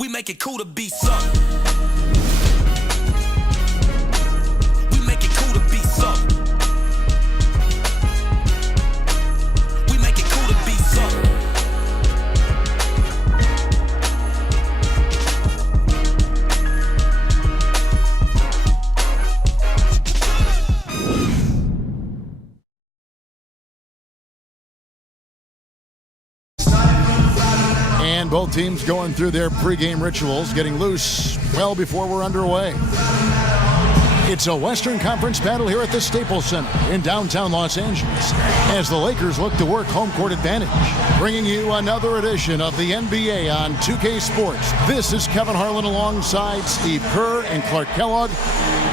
We make it cool to be something. We make it cool to be something. We make it cool to be something. And both teams going through their pregame rituals, getting loose well before we're underway. It's a Western Conference battle here at the Staples Center in downtown Los Angeles as the Lakers look to work home court advantage. Bringing you another edition of the NBA on 2K Sports. This is Kevin Harlan alongside Steve Kerr and Clark Kellogg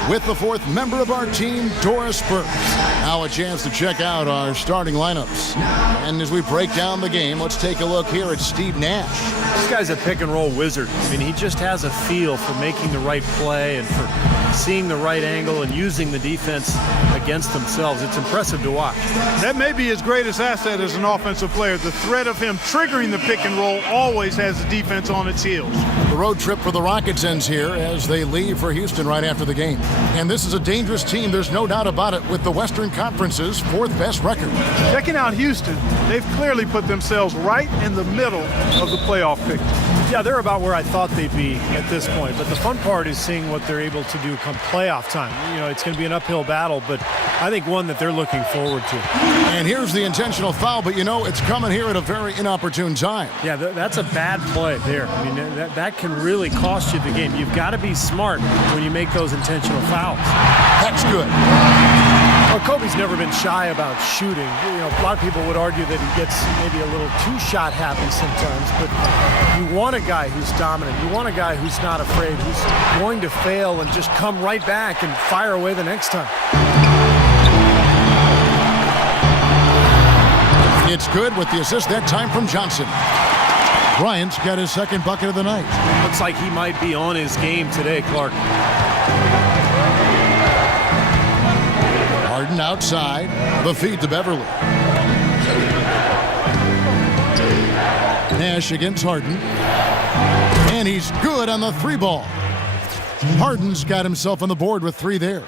with the fourth member of our team, Doris Burke. Now a chance to check out our starting lineups. And as we break down the game, let's take a look here at Steve Nash. This guy's a pick-and-roll wizard. I mean, he just has a feel for making the right play and for seeing the right angle and using the defense against themselves. It's impressive to watch. That may be his greatest asset as an offensive player. The threat of him triggering the pick and roll always has the defense on its heels. The road trip for the Rockets ends here as they leave for Houston right after the game. And this is a dangerous team, there's no doubt about it, with the Western Conference's fourth best record. Checking out Houston, they've clearly put themselves right in the middle of the playoff picture. Yeah, they're about where I thought they'd be at this point. But the fun part is seeing what they're able to do come playoff time. You know, it's going to be an uphill battle, but I think one that they're looking forward to. And here's the intentional foul, but you know, it's coming here at a very inopportune time. Yeah, that's a bad play there. I mean, that can really cost you the game. You've got to be smart when you make those intentional fouls. That's good. Well, Kobe's never been shy about shooting. You know, a lot of people would argue that he gets maybe a little too shot happy sometimes, but you want a guy who's dominant. You want a guy who's not afraid, who's going to fail and just come right back and fire away the next time. It's good with the assist that time from Johnson. Bryant's got his second bucket of the night. Looks like he might be on his game today, Clark. Harden outside, the feed to Beverly. Nash against Harden. And he's good on the three ball. Harden's got himself on the board with three there.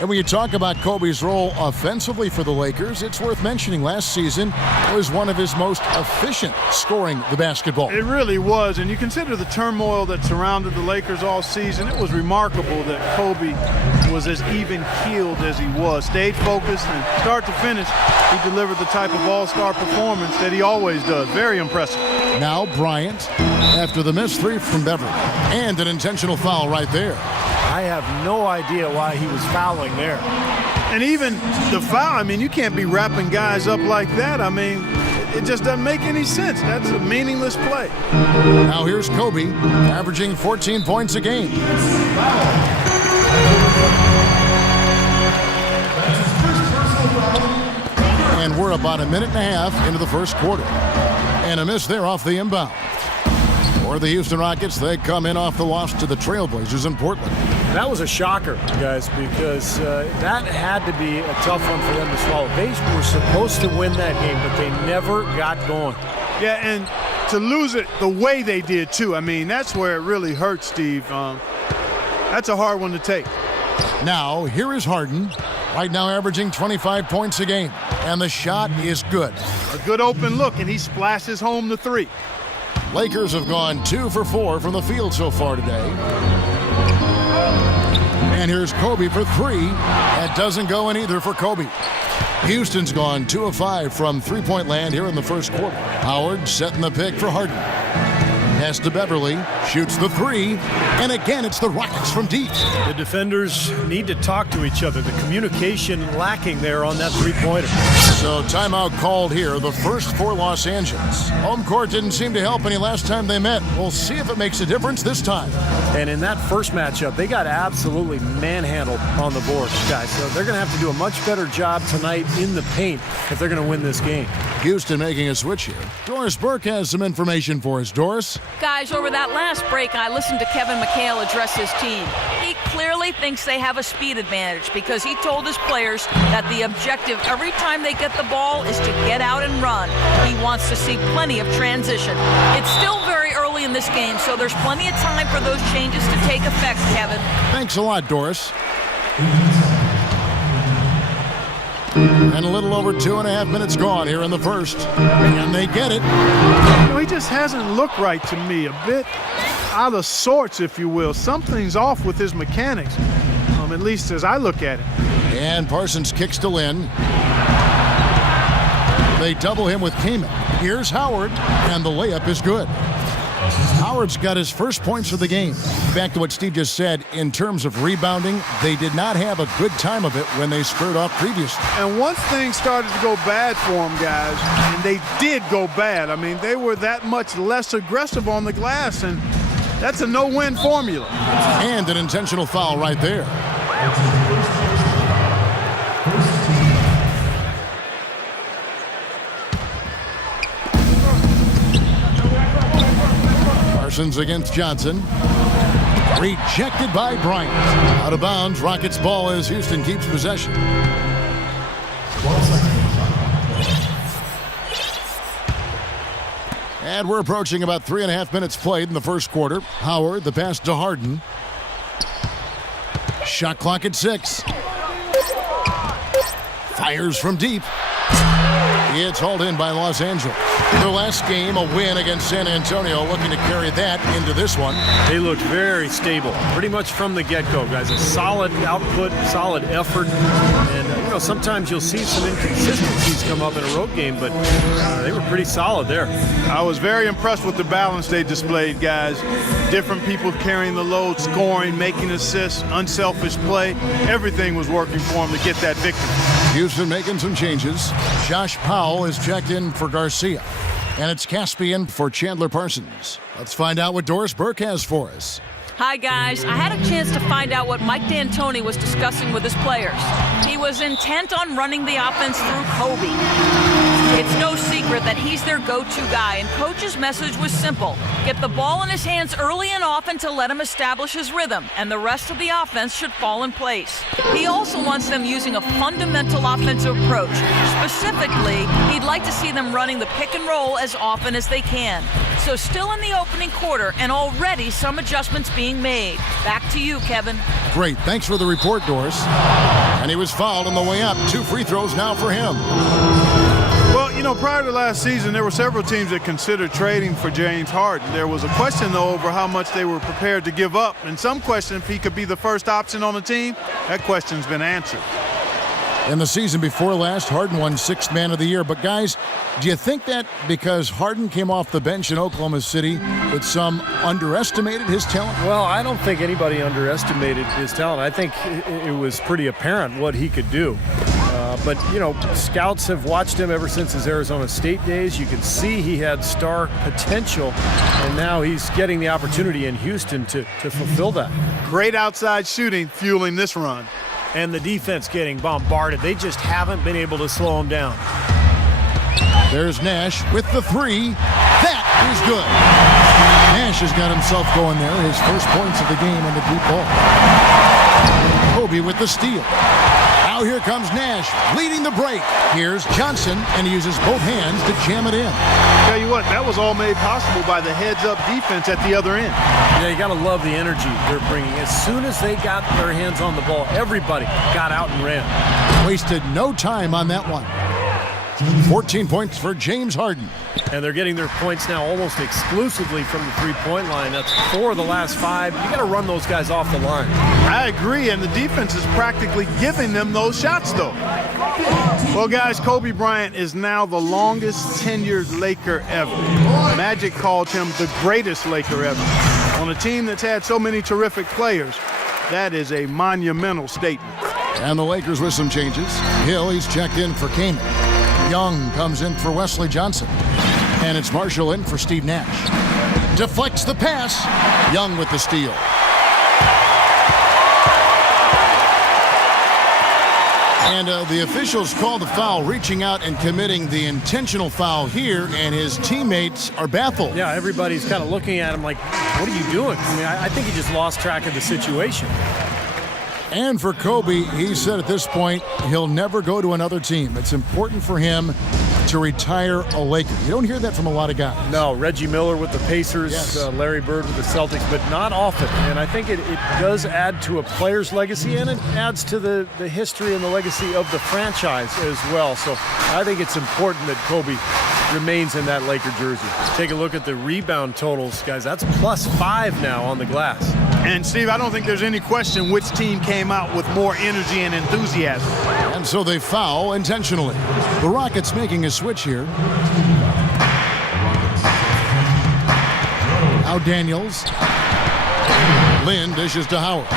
And when you talk about Kobe's role offensively for the Lakers, it's worth mentioning last season was one of his most efficient scoring the basketball. It really was, and you consider the turmoil that surrounded the Lakers all season. It was remarkable that Kobe was as even-keeled as he was. Stayed focused, and start to finish, he delivered the type of all-star performance that he always does. Very impressive. Now Bryant, after the missed three from Beverly, and an intentional foul right there. I have no idea why he was fouling there. And even the foul, I mean, you can't be wrapping guys up like that. I mean, it just doesn't make any sense. That's a meaningless play. Now here's Kobe, averaging 14 points a game. And we're about a minute and a half into the first quarter. And a miss there off the inbound. For the Houston Rockets, they come in off the loss to the Trailblazers in Portland. That was a shocker, guys, because that had to be a tough one for them to swallow. They were supposed to win that game, but they never got going. Yeah, and to lose it the way they did, too. I mean, that's where it really hurts, Steve. That's a hard one to take. Now, here is Harden, right now averaging 25 points a game, and the shot is good. A good open look, and he splashes home the three. Lakers have gone 2 for 4 from the field so far today. And here's Kobe for three. That doesn't go in either for Kobe. Houston's gone 2 of 5 from three-point land here in the first quarter. Howard setting the pick for Harden. Pass to Beverly, shoots the three, and again it's the Rockets from deep. The defenders need to talk to each other. The communication lacking there on that three-pointer. So timeout called here, the first for Los Angeles. Home court didn't seem to help any last time they met. We'll see if it makes a difference this time. And in that first matchup, they got absolutely manhandled on the board, guys. So they're going to have to do a much better job tonight in the paint if they're going to win this game. Houston making a switch here. Doris Burke has some information for us. Doris? Guys, over that last break, I listened to Kevin McHale address his team. He clearly thinks they have a speed advantage because he told his players that the objective every time they get the ball is to get out and run. He wants to see plenty of transition. It's still very early early in this game, so there's plenty of time for those changes to take effect, Kevin. Thanks a lot, Doris. And a little over 2.5 minutes gone here in the first. And they get it. You know, he just hasn't looked right to me. A bit out of sorts, if you will. Something's off with his mechanics, at least as I look at it. And Parsons kicks to Lynn. They double him with Kamen. Here's Howard, and the layup is good. Howard's got his first points of the game. Back to what Steve just said, in terms of rebounding, they did not have a good time of it when they squared off previously. And once things started to go bad for them, guys, and they did go bad, I mean, they were that much less aggressive on the glass, and that's a no-win formula. And an intentional foul right there. Parsons against Johnson. Rejected by Bryant. Out of bounds, Rockets ball as Houston keeps possession. And we're approaching about 3.5 minutes played in the first quarter. Howard, the pass to Harden. Shot clock at 6. Fires from deep. It's hauled in by Los Angeles. Their last game, a win against San Antonio, looking to carry that into this one. They looked very stable, pretty much from the get-go, guys. A solid output, solid effort. And, sometimes you'll see some inconsistencies come up in a road game, but they were pretty solid there. I was very impressed with the balance they displayed, guys. Different people carrying the load, scoring, making assists, unselfish play. Everything was working for them to get that victory. Houston making some changes. Josh Powell is checked in for Garcia. And it's Caspian for Chandler Parsons. Let's find out what Doris Burke has for us. Hi, guys. I had a chance to find out what Mike D'Antoni was discussing with his players. He was intent on running the offense through Kobe. It's no secret that he's their go-to guy, and Coach's message was simple. Get the ball in his hands early and often to let him establish his rhythm, and the rest of the offense should fall in place. He also wants them using a fundamental offensive approach. Specifically, he'd like to see them running the pick and roll as often as they can. So still in the opening quarter, and already some adjustments being made. Back to you, Kevin. Great. Thanks for the report, Doris. And he was fouled on the way up. 2 free throws now for him. Well, prior to last season, there were several teams that considered trading for James Harden. There was a question, though, over how much they were prepared to give up. And some question if he could be the first option on the team. That question's been answered. In the season before last, Harden won 6th Man of the Year. But, guys, do you think that because Harden came off the bench in Oklahoma City, that some underestimated his talent? Well, I don't think anybody underestimated his talent. I think it was pretty apparent what he could do. But, scouts have watched him ever since his Arizona State days. You can see he had star potential, and now he's getting the opportunity in Houston to fulfill that. Great outside shooting fueling this run. And the defense getting bombarded. They just haven't been able to slow him down. There's Nash with the 3. That is good. Nash has got himself going there. His first points of the game on the deep ball. Kobe with the steal. Now here comes Nash leading the break. Here's Johnson, and he uses both hands to jam it in. Tell you what, that was all made possible by the heads-up defense at the other end. Yeah, you got to love the energy they're bringing. As soon as they got their hands on the ball, everybody got out and ran. Wasted no time on that one. 14 points for James Harden. And they're getting their points now almost exclusively from the three-point line. That's 4 of the last 5. You got to run those guys off the line. I agree, and the defense is practically giving them those shots, though. Well, guys, Kobe Bryant is now the longest tenured Laker ever. Magic called him the greatest Laker ever. On a team that's had so many terrific players, that is a monumental statement. And the Lakers with some changes. Hill, he's checked in for Kamen. Young comes in for Wesley Johnson. And it's Marshall in for Steve Nash. Deflects the pass. Young with the steal. And the officials called the foul, reaching out and committing the intentional foul here, and his teammates are baffled. Yeah, everybody's kind of looking at him like, what are you doing? I mean, I think he just lost track of the situation. And for Kobe, he said at this point, he'll never go to another team. It's important for him to retire a Laker. You don't hear that from a lot of guys. No, Reggie Miller with the Pacers, Yes. Larry Bird with the Celtics, but not often. And I think it does add to a player's legacy, and it adds to the history and the legacy of the franchise as well. So I think it's important that Kobe remains in that Laker jersey. Take a look at the rebound totals, guys. That's +5 now on the glass. And, Steve, I don't think there's any question which team came out with more energy and enthusiasm. And so they foul intentionally. The Rockets making a switch here. Now Daniels. Lynn dishes to Howard.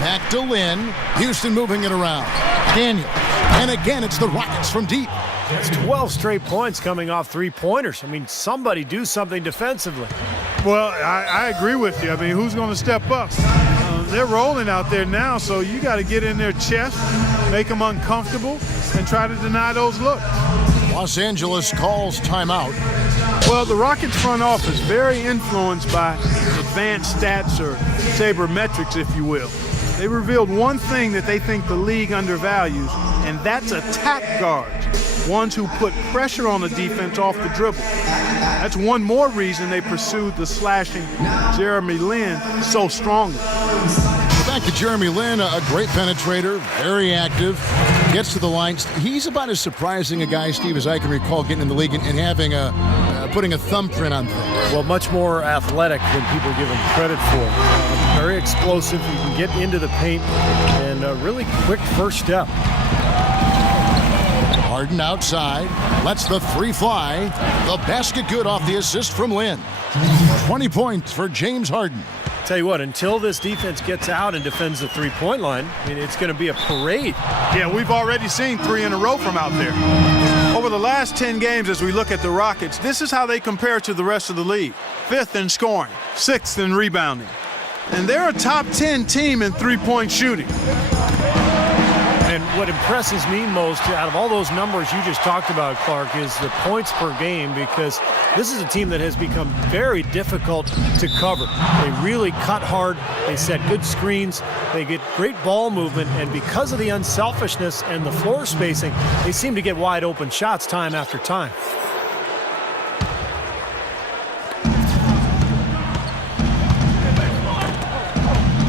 Back to Lynn. Houston moving it around. Daniels. And again, it's the Rockets from deep. That's 12 straight points coming off three-pointers. I mean, somebody do something defensively. Well, I agree with you. I mean, who's going to step up? They're rolling out there now, so you got to get in their chest, make them uncomfortable, and try to deny those looks. Los Angeles calls timeout. Well, the Rockets front office very influenced by advanced stats or sabermetrics, if you will. They revealed one thing that they think the league undervalues, and that's attack guards, ones who put pressure on the defense off the dribble. That's one more reason they pursued the slashing Jeremy Lin so strongly. Back to Jeremy Lin, a great penetrator, very active, gets to the lines. He's about as surprising a guy, Steve, as I can recall getting in the league and having putting a thumbprint on things. Well, much more athletic than people give him credit for. Very explosive. He can get into the paint and a really quick first step. Harden outside, lets the three fly. The basket good off the assist from Lin. 20 points for James Harden. Tell you what, until this defense gets out and defends the three-point line, I mean, it's going to be a parade. Yeah, we've already seen 3 in a row from out there. Over the last 10 games, as we look at the Rockets, this is how they compare to the rest of the league. 5th in scoring, 6th in rebounding. And they're a top 10 team in three-point shooting. And what impresses me most out of all those numbers you just talked about, Clark, is the points per game, because this is a team that has become very difficult to cover. They really cut hard. They set good screens. They get great ball movement. And because of the unselfishness and the floor spacing, they seem to get wide open shots time after time.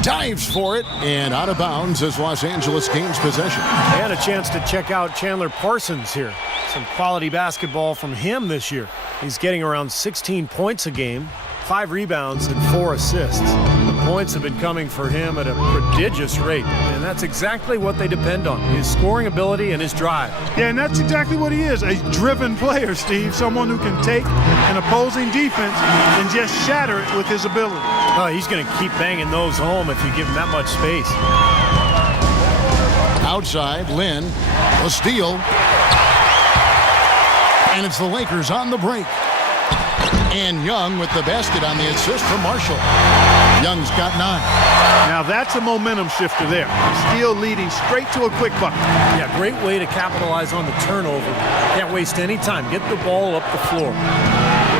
Dives for it, and out of bounds as Los Angeles gains possession. And a chance to check out Chandler Parsons here. Some quality basketball from him this year. He's getting around 16 points a game, 5 rebounds, and 4 assists. The points have been coming for him at a prodigious rate, and that's exactly what they depend on, his scoring ability and his drive. Yeah, and that's exactly what he is, a driven player, Steve, someone who can take an opposing defense and just shatter it with his ability. Oh, he's going to keep banging those home if you give him that much space. Outside, Lin, a steal. And it's the Lakers on the break. And Young with the basket on the assist from Marshall. Young's got 9. Now that's a momentum shifter there. Steele leading straight to a quick bucket. Yeah, great way to capitalize on the turnover. Can't waste any time. Get the ball up the floor.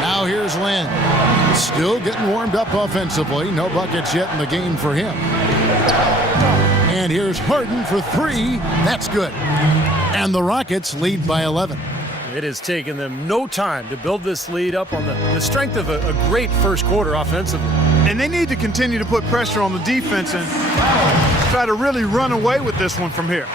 Now here's Lin. Still getting warmed up offensively. No buckets yet in the game for him. And here's Harden for 3. That's good. And the Rockets lead by 11. It has taken them no time to build this lead up on the strength of a great first quarter offensively. And they need to continue to put pressure on the defense and try to really run away with this one from here.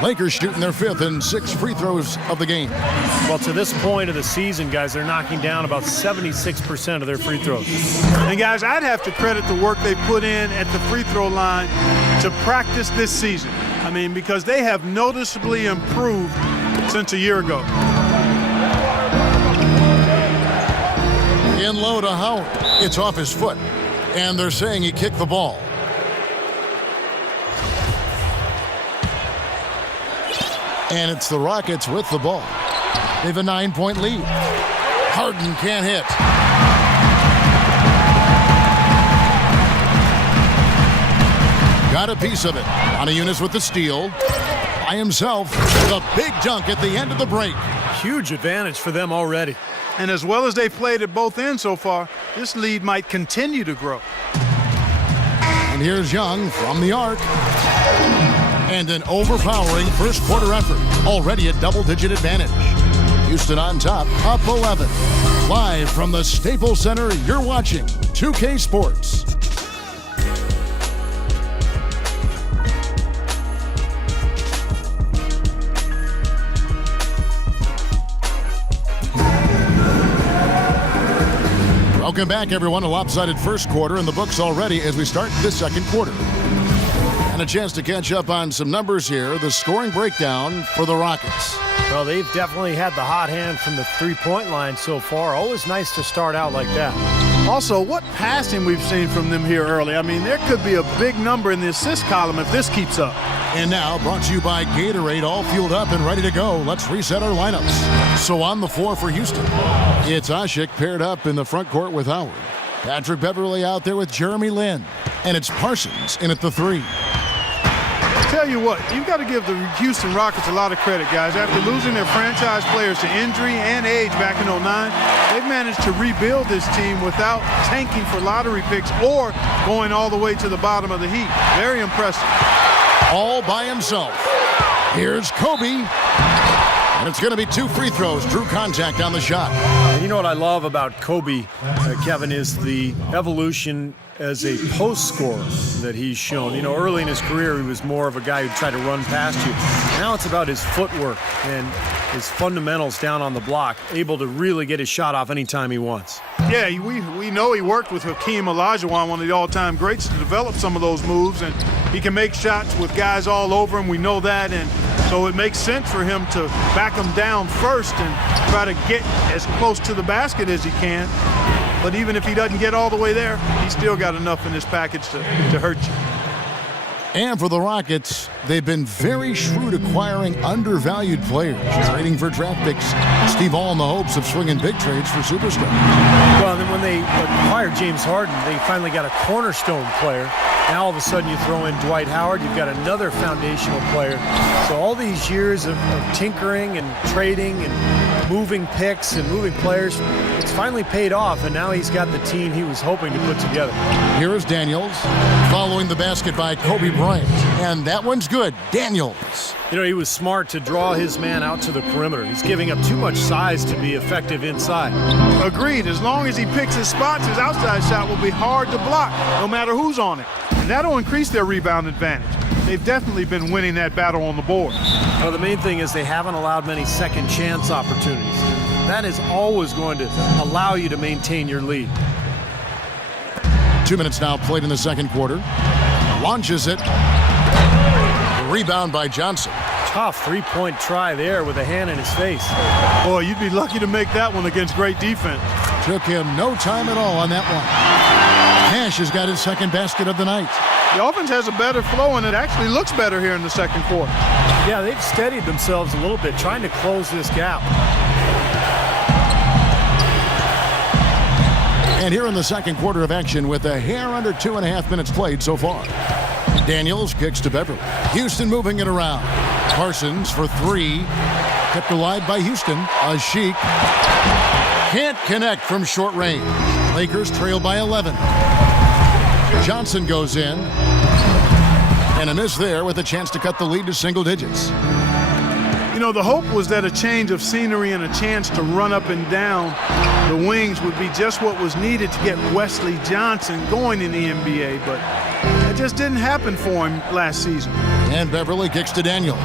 Lakers shooting their 5th and 6 free throws of the game. Well, to this point of the season, guys, they're knocking down about 76% of their free throws. And, guys, I'd have to credit the work they put in at the free throw line to practice this season. I mean, because they have noticeably improved since a year ago. In low to Howard. It's off his foot. And they're saying he kicked the ball. And it's the Rockets with the ball. They have a 9-point lead. Harden can't hit. Got a piece of it. Unis with the steal. By himself, the big dunk at the end of the break. Huge advantage for them already. And as well as they've played at both ends so far, this lead might continue to grow. And here's Young from the arc. And an overpowering first quarter effort. Already a double-digit advantage. Houston on top, up 11. Live from the Staples Center, you're watching 2K Sports. Welcome back, everyone. A lopsided first quarter in the books already as we start the second quarter. And a chance to catch up on some numbers here. The scoring breakdown for the Rockets. Well, they've definitely had the hot hand from the three-point line so far. Always nice to start out like that. Also, what passing we've seen from them here early. I mean, there could be a big number in the assist column if this keeps up. And now, brought to you by Gatorade, all fueled up and ready to go. Let's reset our lineups. So on the floor for Houston, it's Ashik paired up in the front court with Howard. Patrick Beverley out there with Jeremy Lin. And it's Parsons in at the three. Tell you what, you've got to give the Houston Rockets a lot of credit, guys. After losing their franchise players to injury and age back in 09, they've managed to rebuild this team without tanking for lottery picks or going all the way to the bottom of the heap. Very impressive. All by himself. Here's Kobe. And it's going to be 2 free throws. Drew contact on the shot. And you know what I love about Kobe, Kevin, is the evolution as a post scorer that he's shown. You know, early in his career, he was more of a guy who'd try to run past you. Now it's about his footwork and his fundamentals down on the block, able to really get his shot off anytime he wants. Yeah, we know he worked with Hakeem Olajuwon, one of the all-time greats, to develop some of those moves, and he can make shots with guys all over him. We know that, and so it makes sense for him to back them down first and try to get as close to the basket as he can. But even if he doesn't get all the way there, he's still got enough in his package to hurt you. And for the Rockets, they've been very shrewd acquiring undervalued players, trading for draft picks. Steve All in the hopes of swinging big trades for superstars. Well, then when they acquired James Harden, they finally got a cornerstone player. Now all of a sudden you throw in Dwight Howard, you've got another foundational player. So all these years of tinkering and trading and moving picks and moving players, it's finally paid off, and now he's got the team he was hoping to put together. Here is Daniels, following the basket by Kobe Bryant. And that one's good. Daniels. You know, he was smart to draw his man out to the perimeter. He's giving up too much size to be effective inside. Agreed. As long as he picks his spots, his outside shot will be hard to block, no matter who's on it. And that'll increase their rebound advantage. They've definitely been winning that battle on the board. Well, the main thing is they haven't allowed many second chance opportunities. That is always going to allow you to maintain your lead. 2 minutes now played in the second quarter. Launches it. Rebound by Johnson. Tough three-point try there with a hand in his face. Boy, you'd be lucky to make that one against great defense. Took him no time at all on that one. Nash has got his second basket of the night. The offense has a better flow, and it actually looks better here in the second quarter. Yeah, they've steadied themselves a little bit, trying to close this gap. And here in the second quarter of action with a hair under 2.5 minutes played so far. Daniels kicks to Beverley. Houston moving it around. Parsons for three. Kept alive by Houston. Ashik can't connect from short range. Lakers trail by 11. Johnson goes in. And a miss there with a chance to cut the lead to single digits. You know, the hope was that a change of scenery and a chance to run up and down the wings would be just what was needed to get Wesley Johnson going in the NBA, but it just didn't happen for him last season. And Beverley kicks to Daniels.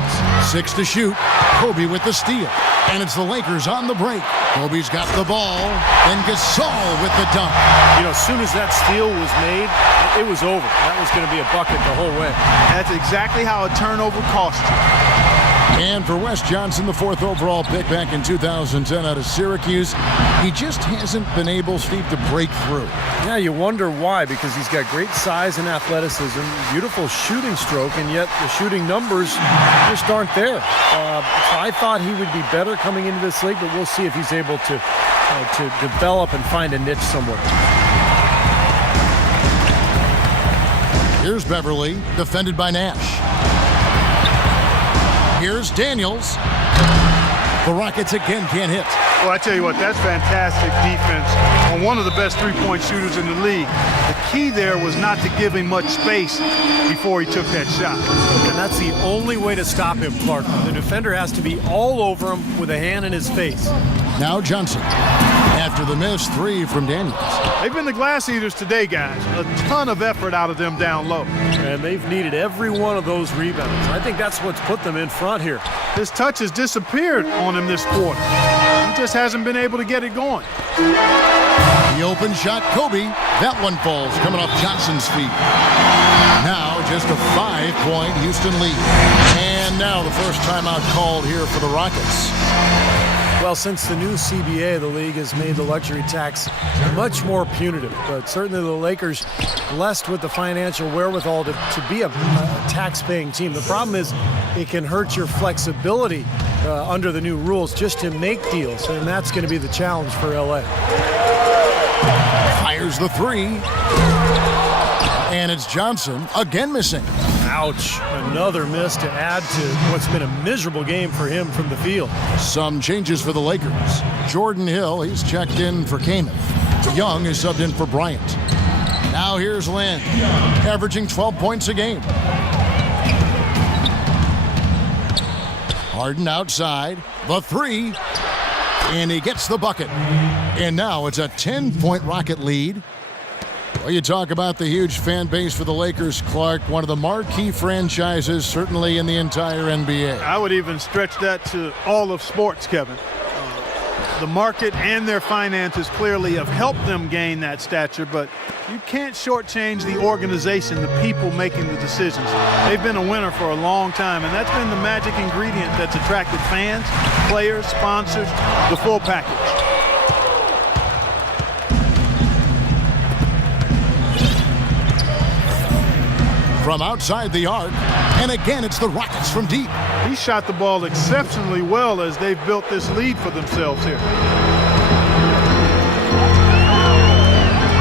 6 to shoot. Kobe with the steal. And it's the Lakers on the break. Kobe's got the ball. Then Gasol with the dunk. You know, as soon as that steal was made, it was over. That was going to be a bucket the whole way. That's exactly how a turnover costs you. And for Wes Johnson, the 4th overall pick back in 2010 out of Syracuse, he just hasn't been able, Steve, to break through. Yeah, you wonder why, because he's got great size and athleticism, beautiful shooting stroke, and yet the shooting numbers just aren't there. So I thought he would be better coming into this league, but we'll see if he's able to develop and find a niche somewhere. Here's Beverley, defended by Nash. Here's Daniels. The Rockets again can't hit. Well, I tell you what, that's fantastic defense on one of the best three-point shooters in the league. The key there was not to give him much space before he took that shot. And that's the only way to stop him, Clark. The defender has to be all over him with a hand in his face. Now Johnson, after the missed three from Daniels. They've been the glass eaters today, guys. A ton of effort out of them down low. And they've needed every one of those rebounds. I think that's what's put them in front here. His touch has disappeared on him this quarter. He just hasn't been able to get it going. The open shot, Kobe. That one falls, coming off Johnson's feet. Now just a 5-point Houston lead. And now the first timeout called here for the Rockets. Well, since the new CBA, the league has made the luxury tax much more punitive. But certainly the Lakers blessed with the financial wherewithal to be a tax-paying team. The problem is it can hurt your flexibility under the new rules just to make deals. And that's going to be the challenge for LA. Fires the three. And it's Johnson again missing. Ouch. Another miss to add to what's been a miserable game for him from the field. Some changes for the Lakers. Jordan Hill, he's checked in for Kaman. Young is subbed in for Bryant. Now here's Lynn, averaging 12 points a game. Harden outside, the three, and he gets the bucket. And now it's a 10-point Rocket lead. Well, you talk about the huge fan base for the Lakers, Clark, one of the marquee franchises certainly in the entire NBA. I would even stretch that to all of sports, Kevin. The market and their finances clearly have helped them gain that stature, but you can't shortchange the organization, the people making the decisions. They've been a winner for a long time, and that's been the magic ingredient that's attracted fans, players, sponsors, the full package. From outside the arc, and again it's the Rockets from deep. He shot the ball exceptionally well as they've built this lead for themselves here.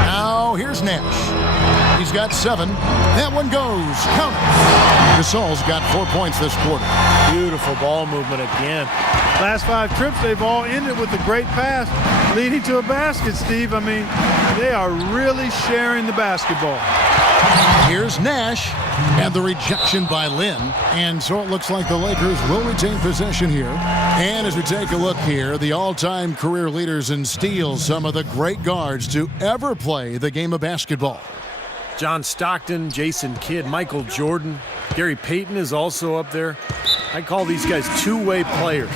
Now here's Nash. He's got 7. That one goes. Count it. Gasol's got 4 points this quarter. Beautiful ball movement again. Last 5 trips, they've all ended with a great pass leading to a basket, Steve. I mean, they are really sharing the basketball. Here's Nash, and the rejection by Lynn. And so it looks like the Lakers will retain possession here. And as we take a look here, the all-time career leaders in steals, some of the great guards to ever play the game of basketball. John Stockton, Jason Kidd, Michael Jordan, Gary Payton is also up there. I call these guys two-way players,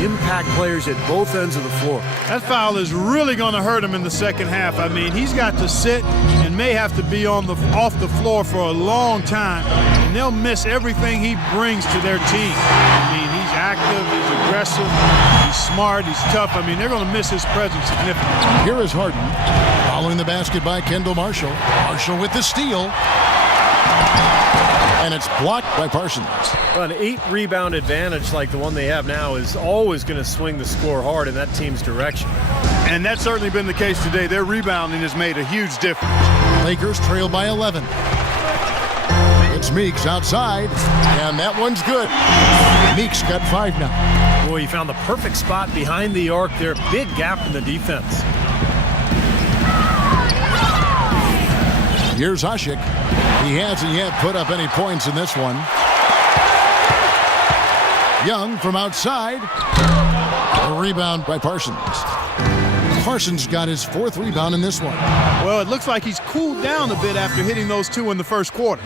impact players at both ends of the floor. That foul is really going to hurt him in the second half. I mean, he's got to sit and may have to be off the floor for a long time, and they'll miss everything he brings to their team. I mean, he's active, he's aggressive, he's smart, he's tough. I mean, they're going to miss his presence significantly. Here is Harden, following the basket by Kendall Marshall. Marshall with the steal. And it's blocked by Parsons. An 8-rebound advantage like the one they have now is always going to swing the score hard in that team's direction. And that's certainly been the case today. Their rebounding has made a huge difference. Lakers trail by 11. It's Meeks outside, and that one's good. Meeks got 5 now. Boy, he found the perfect spot behind the arc there. Big gap in the defense. Here's Ashik. He hasn't yet put up any points in this one. Young from outside. A rebound by Parsons. Parsons got his 4th rebound in this one. Well, it looks like he's cooled down a bit after hitting those 2 in the first quarter.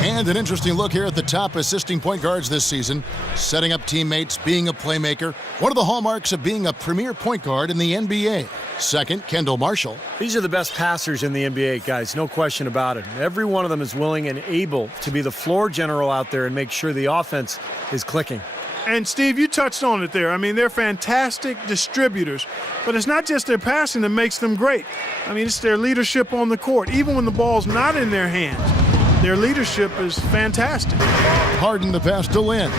And an interesting look here at the top assisting point guards this season. Setting up teammates, being a playmaker. One of the hallmarks of being a premier point guard in the NBA. Second, Kendall Marshall. These are the best passers in the NBA, guys, no question about it. Every one of them is willing and able to be the floor general out there and make sure the offense is clicking. And, Steve, you touched on it there. I mean, they're fantastic distributors, but it's not just their passing that makes them great. I mean, it's their leadership on the court. Even when the ball's not in their hands, their leadership is fantastic. Harden the pass to Lynn.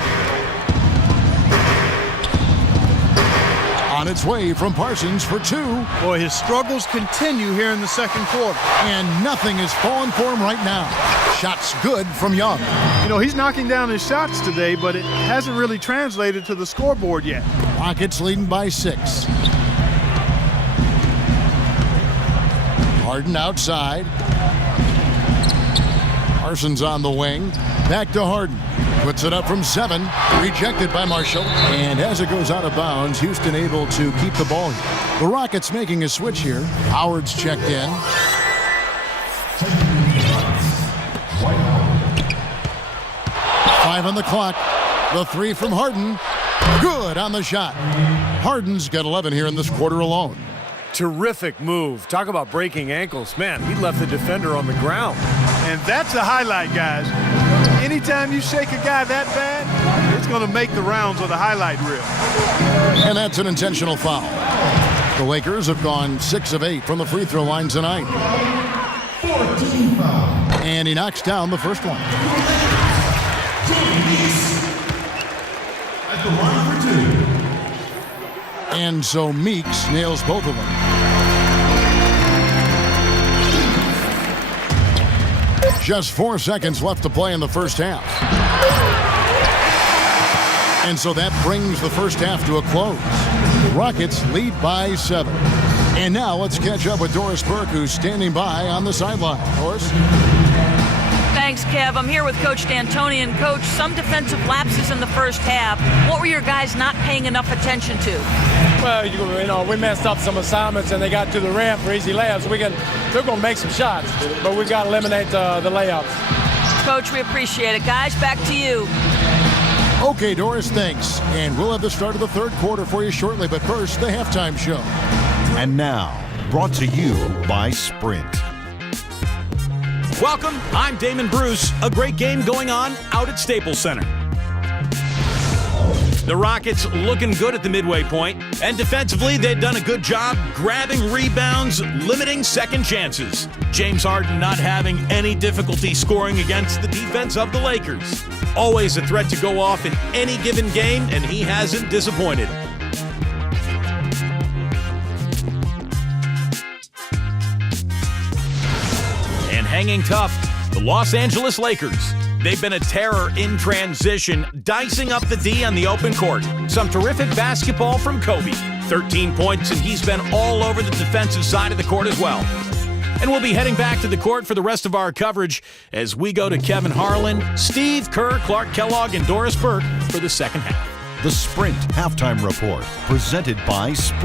On its way from Parsons for 2. Boy, his struggles continue here in the second quarter. And nothing is falling for him right now. Shots good from Young. You know, he's knocking down his shots today, but it hasn't really translated to the scoreboard yet. Rockets leading by 6. Harden outside. Parsons on the wing. Back to Harden. Puts it up from 7. Rejected by Marshall. And as it goes out of bounds, Houston able to keep the ball here. The Rockets making a switch here. Howard's checked in. 5 on the clock. The 3 from Harden. Good on the shot. Harden's got 11 here in this quarter alone. Terrific move. Talk about breaking ankles. Man, he left the defender on the ground. And that's a highlight, guys. Anytime you shake a guy that bad, it's going to make the rounds of the highlight reel. And that's an intentional foul. The Lakers have gone 6 of 8 from the free throw line tonight. 14 foul. And he knocks down the first one. At the line for 2. And so Meeks nails both of them. Just 4 seconds left to play in the first half. And so that brings the first half to a close. The Rockets lead by 7. And now let's catch up with Doris Burke, who's standing by on the sideline. Doris? Thanks, Kev. I'm here with Coach D'Antoni. And, Coach, some defensive lapses in the first half. What were your guys not paying enough attention to? Well, you know, we messed up some assignments, and they got to the rim for easy layups. They're going to make some shots, but we got to eliminate the layups. Coach, we appreciate it. Guys, back to you. Okay, Doris, thanks. And we'll have the start of the third quarter for you shortly. But first, the halftime show. And now, brought to you by Sprint. Welcome, I'm Damon Bruce. A great game going on out at Staples Center. The Rockets looking good at the midway point, and defensively they've done a good job grabbing rebounds, limiting second chances. James Harden not having any difficulty scoring against the defense of the Lakers. Always a threat to go off in any given game, and he hasn't disappointed. And hanging tough, the Los Angeles Lakers. They've been a terror in transition, dicing up the D on the open court. Some terrific basketball from Kobe. 13 points, and he's been all over the defensive side of the court as well. And we'll be heading back to the court for the rest of our coverage as we go to Kevin Harlan, Steve Kerr, Clark Kellogg, and Doris Burke for the second half. The Sprint Halftime Report, presented by Sprint.